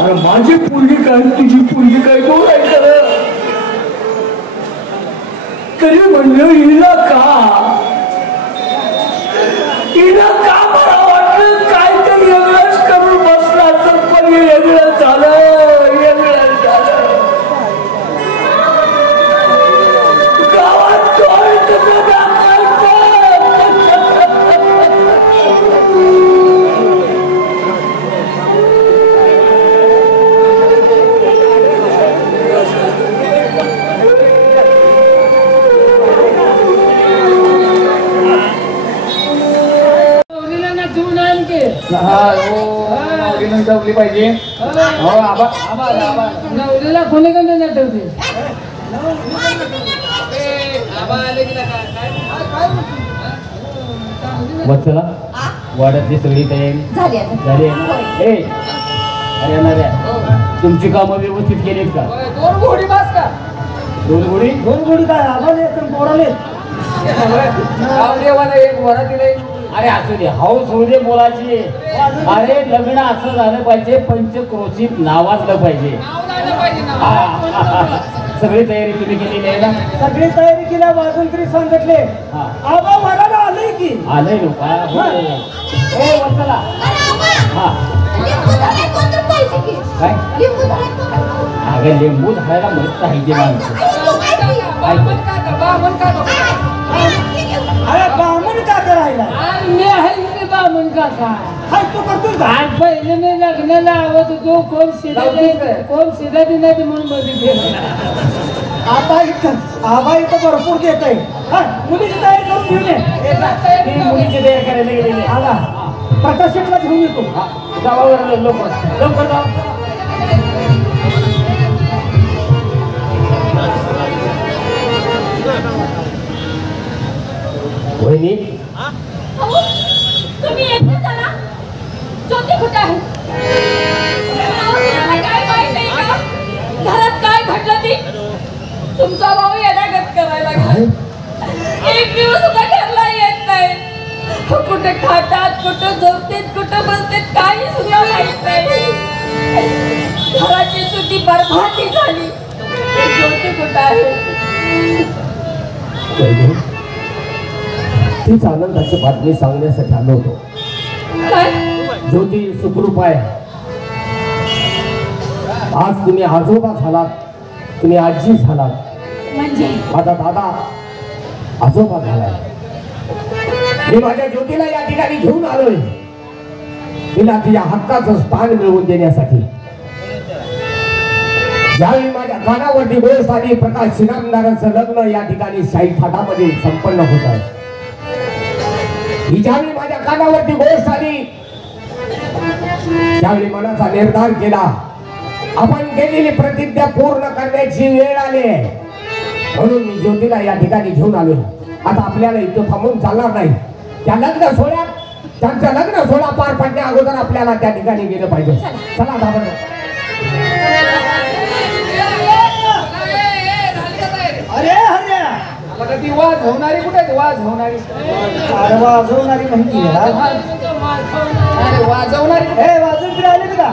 अरे माझी पोरगी काय तुझी पोरगी काय तो काय कर तरी म्हणलं हिला का मला वाटलं काहीतरी वेगळंच करून बसला तर पण वेगळं झालं. गावात ठेवली पाहिजे. हो नवरीला कोणी कोणी नटवते? वत्सला वाड्यातली सगळी तयारी झाली आहे ना? तुमची कामं व्यवस्थित केलीत का? 2 घोडी बस का? 2 घोडी काय आम्हाला पोराले एक वरातीला अरे असू दे हाऊस होऊ दे बोलायची. अरे लग्न असं झालं पाहिजे पंचक्रोशीत नाव वाचलं पाहिजे. सगळी तयारी तुम्ही केलेली आहे ना? सगळी तयारी केल्या वाजून तरी सांगितले. आबा वराला आलंय की आलंय लोक वत्सला काय अगं लिंबू धरायला मस्त आहे ते माणसं. अरे बामण का करायला मी आहे बामण काका. हाय तू करतो आज पहिले मी लग्नाला आवत होतो कोण सीधा नाही म्हणून मध्ये गेलं. आता आबा इथं भरपूर देत आहे. मुलीची तयारी करून घेऊन ये. मुलीची तयारी करायला गेलेली आला प्रकाशितला घेऊन येतो. गावावर लवकर जाऊ. वहिनी तुम्ही एकटे चला. ज्योती कुठे आहे? काय माहित नाही का घरात काय घडलं ती? तुमचा भाऊ येण्यागत करायला लागला. एक दिवस सुद्धा घरला येत नाही. कुठे खातात कुठं झोपतात कुठं बसतात काही सुद्धा माहित नाही. घराची सुट्टी बरबादी झाली. ज्योती कुठे आहे? तीच आनंदाची बातमी सांगण्यासाठी आलो होतो. काय? ज्योती सुखरूप आहे. आज तुम्ही आजोबा झालात, तुम्ही आजी झालात. म्हणजे माझा दादा आजोबा झालाय. मी माझ्या ज्योतीला या ठिकाणी घेऊन आलोय तिला तिच्या हक्काचं स्थान मिळवून देण्यासाठी. ज्यावेळी माझ्या कानावरती गोष्ट आली प्रकाश श्रीरामदारांचं लग्न या ठिकाणी शाही थाटामध्ये संपन्न होत आहे. ही ज्यावेळी माझ्या कानावरती गोष्ट आली त्यावेळी मनाचा निर्धार केला, आपण केलेली प्रतिज्ञा पूर्ण करण्याची वेळ आली आहे. म्हणून मी ज्योतीला या ठिकाणी घेऊन आलो. आता आपल्याला इथं थांबून चालणार नाही. त्या लग्न सोहळ्यात त्यांचं लग्न सोहळा पार पडण्या अगोदर आपल्याला त्या ठिकाणी गेलं पाहिजे. चला दाबा. अरे अरे मला ती वाज होणारी कुठे आहे? वाज होणारी अरे वाजवणारी माहिती आहे ना? अरे वाजवणारी हे वाजवून राहिले का?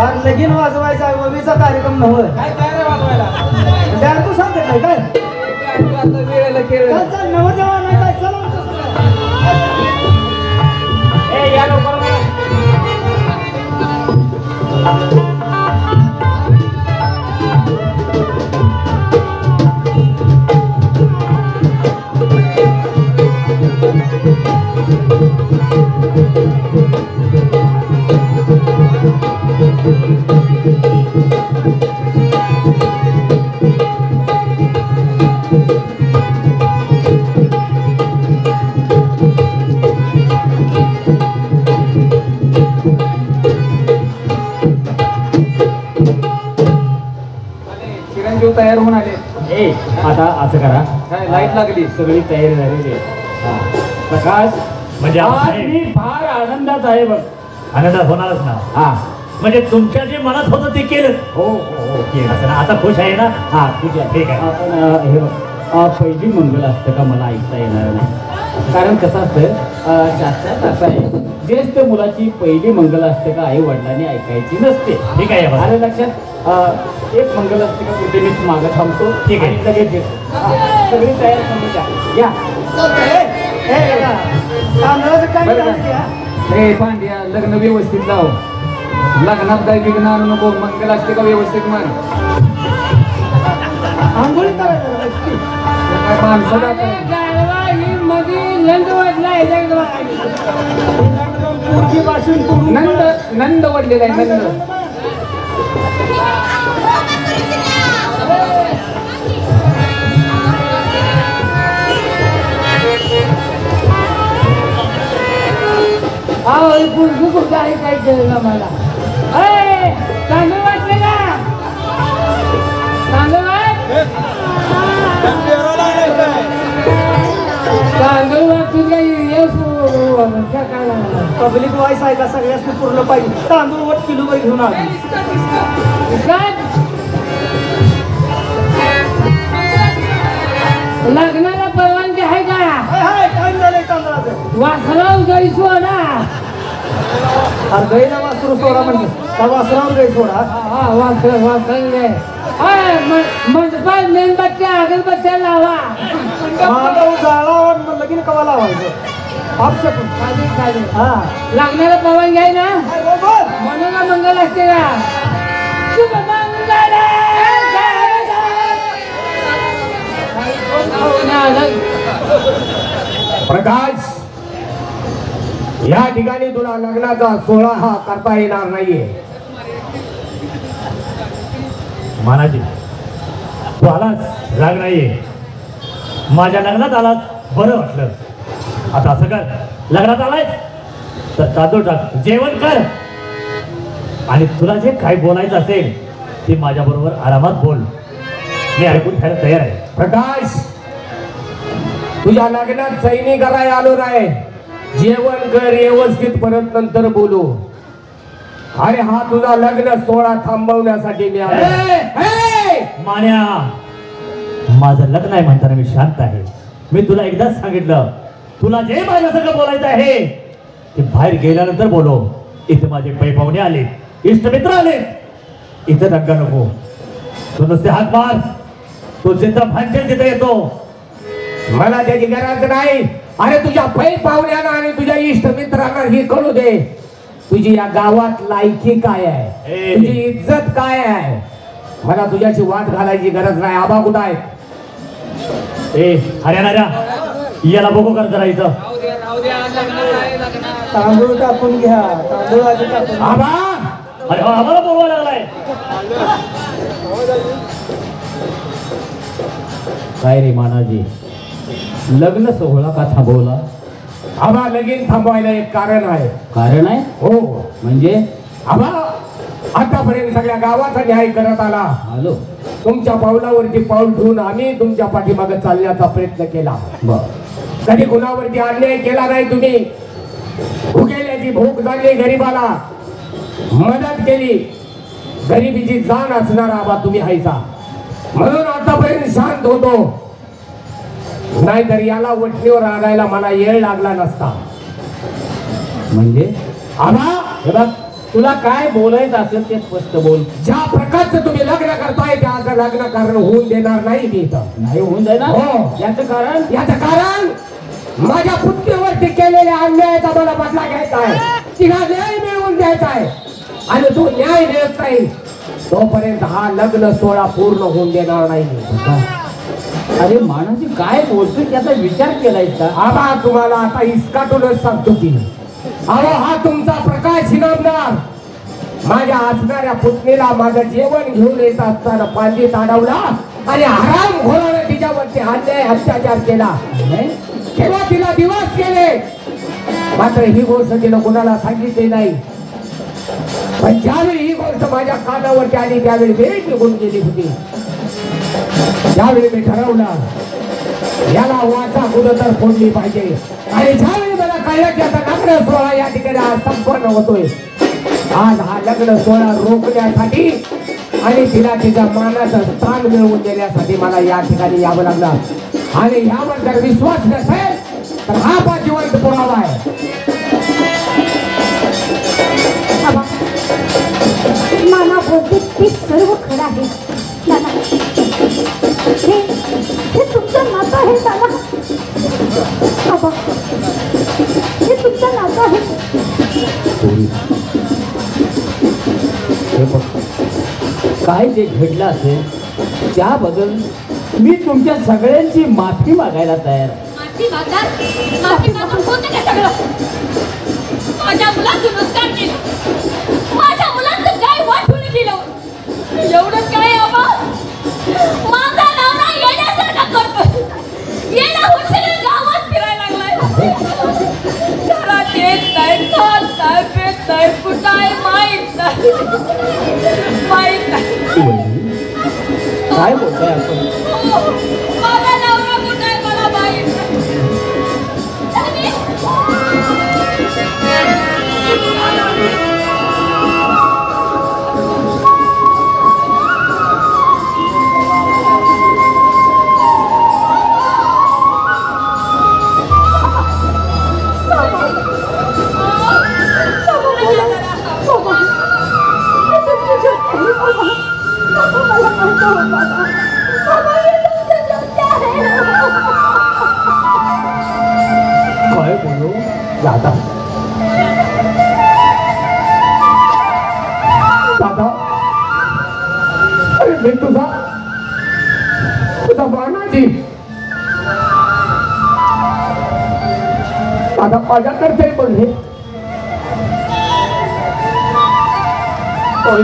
आज लगीन वाजवायचा आहे, ववीचा कार्यक्रम नव्हे. काय काय रे वाजवायला? म्हणजे तू सांगत नाही काय? आता वेळेला केळ चल चल नवरदेवा नाही काय चला या लवकर चिरंजीव तयार होऊन आले. ए आता असं करा, काय लाईट लागली? सगळी तयारी झालेली आहे. प्रकाश म्हणजे आज मी फार आनंदात आहे बघ. आनंदात होणारच ना. हा म्हणजे तुमच्या जे मनात होतं ते केलं. हो हो केलं असं ना. आता खुश आहे ना? हा खुश आहे. ठीक आहे. आपण हे बघ, पहिली मंगल असतं का मला ऐकता येणार नाही. कारण कसं असतं, शास्त्रात असं आहे, ज्येष्ठ मुलाची पहिली मंगल असते का आई वडिलांनी ऐकायची नसते. ठीक आहे. आलं लक्षात? एक मंगल असते का कुठे मी मागं थांबतो. ठीक आहे. लगेच सगळी तयार करून द्या. या तांदळाचं काय बरं का? झालं या? हे पांड्या, लग्न व्यवस्थित लाव. लग्नात काय विघ्न आणू नको. मंगल असते का व्यवस्थित म्हण. आंघोळी करायला काय माणसाला पूर्वीपासून नंद वडलेला आहे. नंद काय केलं मला? तांदूळ वाटले का? तांदूळ तांदूळ वाटून पब्लिक वॉइस आहे का? सगळ्याच पूर्ण पाहिजे. तांदूळ वट किलो घेऊन आलो. लग्नाला परवानगी आहे का? टाइम झालंय तांदळाचं. वासराव गाई सोडा. गैला वासरू सोडा म्हणजे त्या वासरावर गै सोडा. हा वासर मंडपात मेणबत्त्या अगरबत्त्या लावा. माधव जाळा लगीन कवा लावायचं? आपशकून खाली खाली. हा लग्नाला परवानगी आहे ना? बरोबर. म्हणून मंगल असते का? शुभ मंगल. प्रकाश, या ठिकाणी तुला लग्नाचा सोहळा हा करता येणार नाहीये. मानाजी तू आलाच, राग नाहीये. माझ्या लग्नात आलाच, बरं वाटलं. आता असं कर, लग्नात आलाय तर तांदूळ टाक, जेवण कर आणि तुला जे काय बोलायचं असेल ते माझ्या बरोबर आरामात बोल. मी ऐकून घ्यायला तयार आहे. प्रकाश, तुझ्या लग्नात सैनी करायला आलो नाही. जेवण कर व्यवस्थित, परत नंतर बोलू. अरे हा तुझा लग्न सोहळा थांबवण्यासाठी मी आलो. मान्या, माझं लग्न आहे म्हणताना मी शांत आहे. मी तुला एकदाच सांगितलं, तुला जे माझ्या सगळं बोलायचं आहे ते बाहेर गेल्यानंतर बोलो. इथे माझे पै पाहुणे आले, इष्टमित्र आले, इथे दंगा नको. तू नुसते हात मार, तू जिथं भांडे तिथे येतो. मला त्याची गरज नाही. अरे तुझ्या पै पाहुण्यांना आणि तुझ्या इष्टमित्रांना हे कळू दे, तुझी या गावात लायकी काय आहे, तुझी इज्जत काय आहे. मला तुझ्याची वाट घालायची गरज नाही. आबा कुठं आहे? ए हरियाणा, याला बघू कर जरा इथं. तांदूळ टाकून घ्या. तांदूळ आधी टाकून. आबा, अरे आम्हाला बोलवा लागलाय. काय रे मानाजी, लग्न सोहळा का थांबवला? आबा लगीन थांबवायला एक कारण आहे. कारण आहे? हो. म्हणजे? आबा आतापर्यंत सगळ्या गावाचा न्याय करत आला. हॅलो. तुमच्या पावलावरती पाऊल ठेवून आम्ही तुमच्या पाठीमागे चालण्याचा प्रयत्न केला. कधी कुणावरती अन्याय केला नाही तुम्ही. भुकेल्याची भूक लागली गरीबाला मदत केली. गरिबीची जाण असणारा आबा तुम्ही हायचा म्हणून आतापर्यंत शांत होतो. नाहीतर याला वटणीवर आणायला मला वेळ लागला नसता. म्हणजे? आबा हे बघ, तुला काय बोलायचं असेल ते स्पष्ट बोल. ज्या प्रकारचं तुम्ही लग्न करताय त्या लग्न कारण होऊन देणार नाही मी इथं. नाही होऊन जाईल. हो. याचं कारण? याचं कारण माझ्या पुत्रीवरती केलेल्या अन्यायाचा मला बदला घ्यायचा आहे. तिला न्याय मिळवून द्यायचा आहे. आणि तो न्याय मिळत नाही तोपर्यंत हा लग्न सोहळा पूर्ण होऊन देणार नाही. अरे माणूस काय बोलतोय त्याचा विचार केलाय का? आबा तुम्हाला आता इसकाटूनच सांगतो की अहो हा तुमचा प्रकाश इनामदार माझ्या असणाऱ्या पुतणीला माझं जेवण घेऊन येत असताना पांजीत अडवला आणि हराम घोराने तिच्यावरती अन्याय अत्याचार केला. तेव्हा तिला दिवस केले. मात्र ही गोष्ट तिनं कुणाला सांगितली नाही. पण ज्यावेळी ही गोष्ट माझ्या कानावरती आली त्यावेळी वेळ निघून गेली होती. त्यावेळी मी ठरवलं याला वाचा कुठं फोडली पाहिजे. आणि ज्यावेळी मला कळलं की आता लग्न सोहळा या ठिकाणी आज संपन्न होतोय. आज हा लग्न सोहळा रोखण्यासाठी आणि तिला तिच्या मानाचं स्थान मिळवून देण्यासाठी मला या ठिकाणी यावं लागलं. आणि यावर जर विश्वास नसेल तर हा जिवंत पुरावा आहे. नाना बोलते ते सर्व खरं आहे. नाना हे तुमचं नातं आहे. नाना बाबा हे तुमचं नातं आहे. काय जे घडलं असेल त्याबद्दल मी तुमच्या सगळ्यांची माफी मागायला तयार आहे. माफी मागून होतं का सगळं? माझ्या मुलाचं नुकसान केलं. माझ्या मुलाचं काय वाटून केलं. एवढंच काय आबा? माझा नवरा येण्यासारखा करतो. येणं होऊन सगळ्या गावात फिरायला लागलाय. घरात येत नाही, खात नाही, पेत नाही, कुठं आहे माहीत नाही. माहीत नाही. काय बोलताय आपण? माझा नवरा कुठं आहे मला माहीत नाही. काय बोलू दादा दादा अरे मी तुझा मानाजी दादा माझ्याकडे बोलले.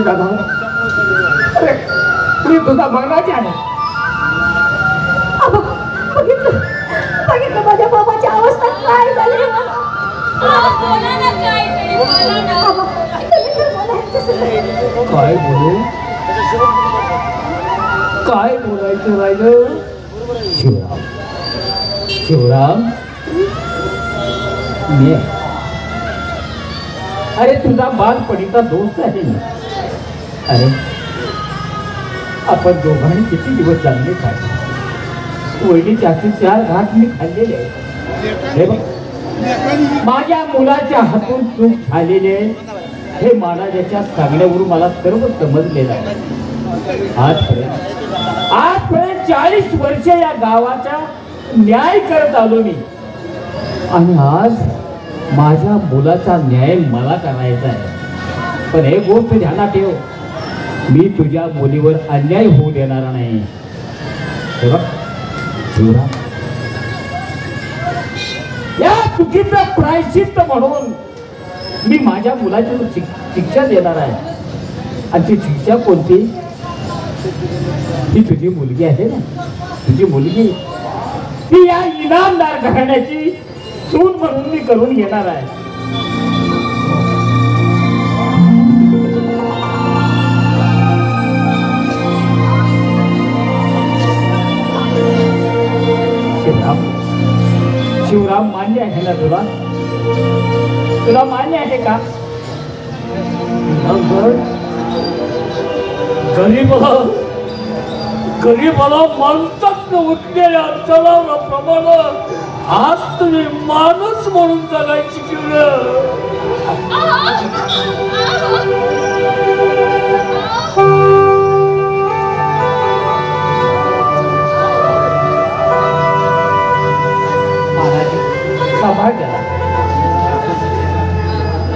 दादा अरे मी तुझा मानाजी आहे. बघितलं माझ्या बाबाची अवस्था काय झाली. बोला ना काहीतरी, बोला ना. काय बोलू? काय बोलायचं राहिलं? शिवराम शिवराम मी अरे तुझा बालपणीचा दोस्त आहे ना. अरे आपण दोघांनी किती दिवस चांगले खाल्ले. वहिनीच्या हातून 4 घास मी खाल्लेले आहे. हे बघ माझ्या मुलाच्या हातून चूक झालेले हे महाराजाच्या सांगण्यावरून मला सर्व समजलेलं आहे. आजपर्यंत 40 वर्ष या गावाचा न्याय करत आलो मी. आणि आज माझ्या मुलाचा न्याय मला करायचा आहे. पण हे गोष्ट ध्यानात ठेव, मी तुझ्या मुलीवर अन्याय होऊ देणार नाही. हे बघ शिवराम, या चुकीचं प्रायश्चित्त म्हणून मी माझ्या मुलाची शिक्षा देणार आहे. आणि ती शिक्षा कोणती? ही तुझी मुलगी आहे ना, तुझी मुलगी ती या इनामदार घराण्याची सून म्हणून मी करून घेणार आहे. शिवराम मान्य आहे ना तुला? तुला मान्य आहे का? गरीबाला माणसात उठलेल्या जनावराप्रमाणे आज तुम्ही माणूस म्हणून जगायची शिकवलं.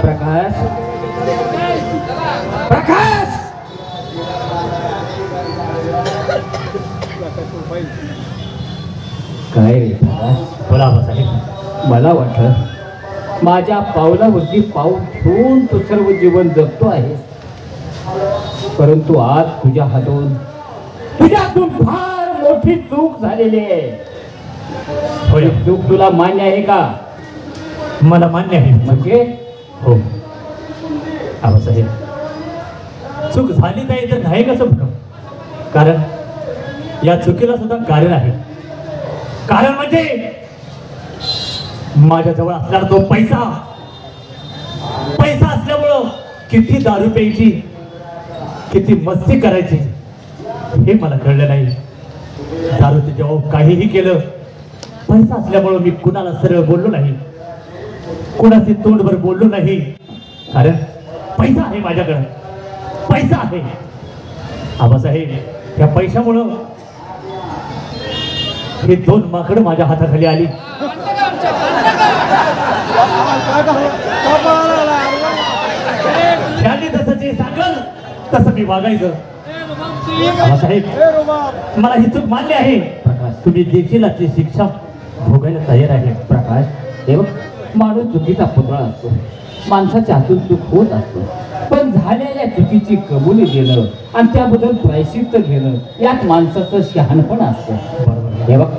प्रकाश प्रकाश काय रे प्रकाश? बोला साहेब. मला वाटलं माझ्या पावलावरती पाऊल ठेवून तू सर्व जीवन जगतो आहे, परंतु आज तुझ्यातून फार मोठी चूक झालेली आहे. होय, चूक तुला मान्य आहे का? मला मान्य आहे. म्हणजे हो आबासाहेब, चूक झाली नाही तर नाही कसं म्हणू? कारण या चुकीला सुद्धा कारण आहे. कारण म्हणजे माझ्याजवळ असणारा तो पैसा असल्यामुळं किती दारू प्यायची, किती मस्ती करायची हे मला कळलं नाही. दारूचं जेव्हा काहीही केलं, पैसा असल्यामुळं मी कुणाला सरळ बोललो नाही, कुणाचे तोंडभर बोललो नाही. कारण पैसा आहे माझ्याकडं, पैसा आहे. आबासाहेब, त्या पैशामुळं हे 2 माकडं माझ्या हाताखाली आली. त्यांनी जसं जे सांगल तसं मी वागायचं. आबासाहेब, मला ही चूक मान्य आहे. तुम्ही देखील अशी शिक्षा भोगायला तयार आहे. प्रकाश, हे बघ, माणूस चुकीचा पुतळा असतो, माणसाच्या हातून चूक होत असतो, पण झालेल्या चुकीची कबुली देणं आणि त्याबद्दल प्रायश्चित्त घेणं यात माणसाचं शहाणपण असतं. बरोबर. हे बघ,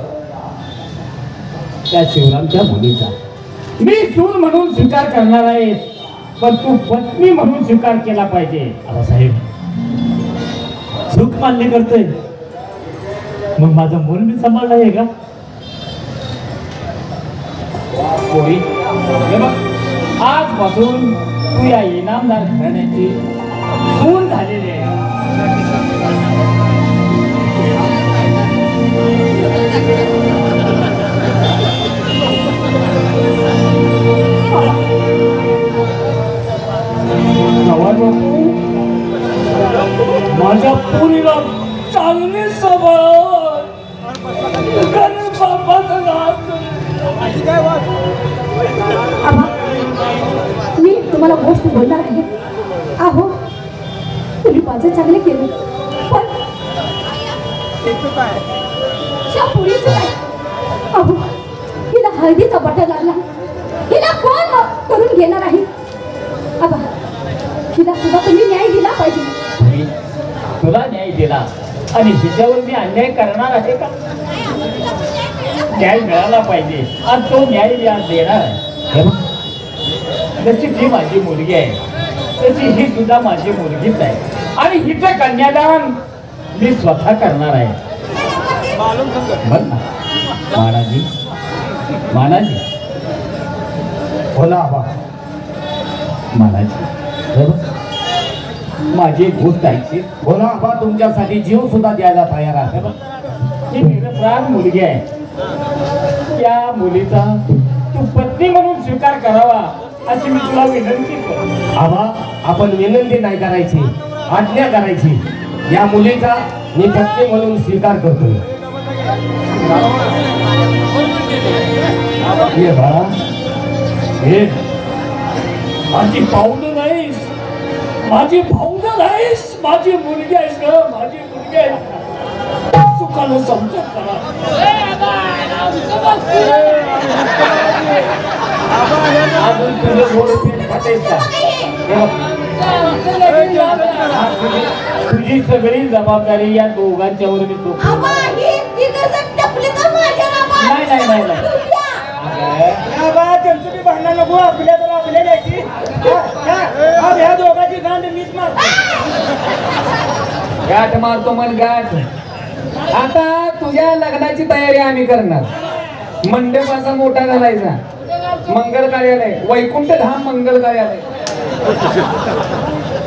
त्या शिवरामच्या मुलीचा मी सून म्हणून स्वीकार करणार आहे, पण तू पत्नी म्हणून स्वीकार केला पाहिजे. आबासाहेब, चूक मान्य करतोय, मग माझं मूल मी सांभाळलं आहे का? पोरी, हे बघ, आजपासून तू या इनामदार घराण्याची सून झालेली आहे. माझ्या पोरीला चांगली सवय मी तुम्हाला गोष्ट बोलणार आहे. अहो, तुम्ही माझं चांगले केलं, पण त्या पोरीचं काय? अहो, हिला हळदीचा बटा लागला, हिला कोण करून घेणार आहे? आबा, हिला सुद्धा तुम्ही न्याय दिला पाहिजे. तुला न्याय दिला आणि हिच्यावर मी अन्याय करणार आहे का? न्याय मिळाला पाहिजे आणि तो न्याय मी आज देणार. जशी ती माझी मुलगी आहे तशी ही सुद्धा माझी मुलगीच आहे आणि हिचं कन्यादान मी स्वतः करणार आहे. मानाजी, मानाजी, बोला आबा. मानाजी, माझी एक गोष्ट ऐकते. बोला आबा, तुमच्यासाठी जीव सुद्धा द्यायला तयार आहे. ही निरपराध मुलगी आहे, त्या मुलीचा तू पत्नी म्हणून स्वीकार करावा अशी मी तुला विनंती करतो. आबा, आपण विनंती नाही करायची, आज्ञा करायची. या मुलीचा मी पत्नी म्हणून स्वीकार करतोय. ये बाळा, हे माझी पाहुणं नाहीस, माझी भावना नाहीस, माझी मुलगी आहेस ग, माझी मुलगी आहे. सुखानं समजत करा. अजून तुझं गोड पीठ खातेस का? तुझी सगळी जबाबदारी या दोघांच्यावर मी नाही. बापू आपल्या तर आपल्या द्यायची ह्या दोघांची गांड मीच मार गाठ मारतो मन गाठ. आता तुझ्या लग्नाची तयारी आम्ही करणार. मंडप असा मोठा घालायचा. मंगल कार्यालय वैकुंठ धाम मंगल कार्यालय.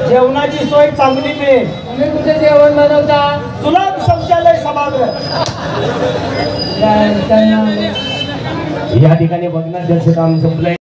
जेवणाची सोय चांगली मिळेल. तुम्ही कुठे जेवण बनवता? तुला शौचालय सभागृह. या ठिकाणी बघण्याचं काम संपलंय.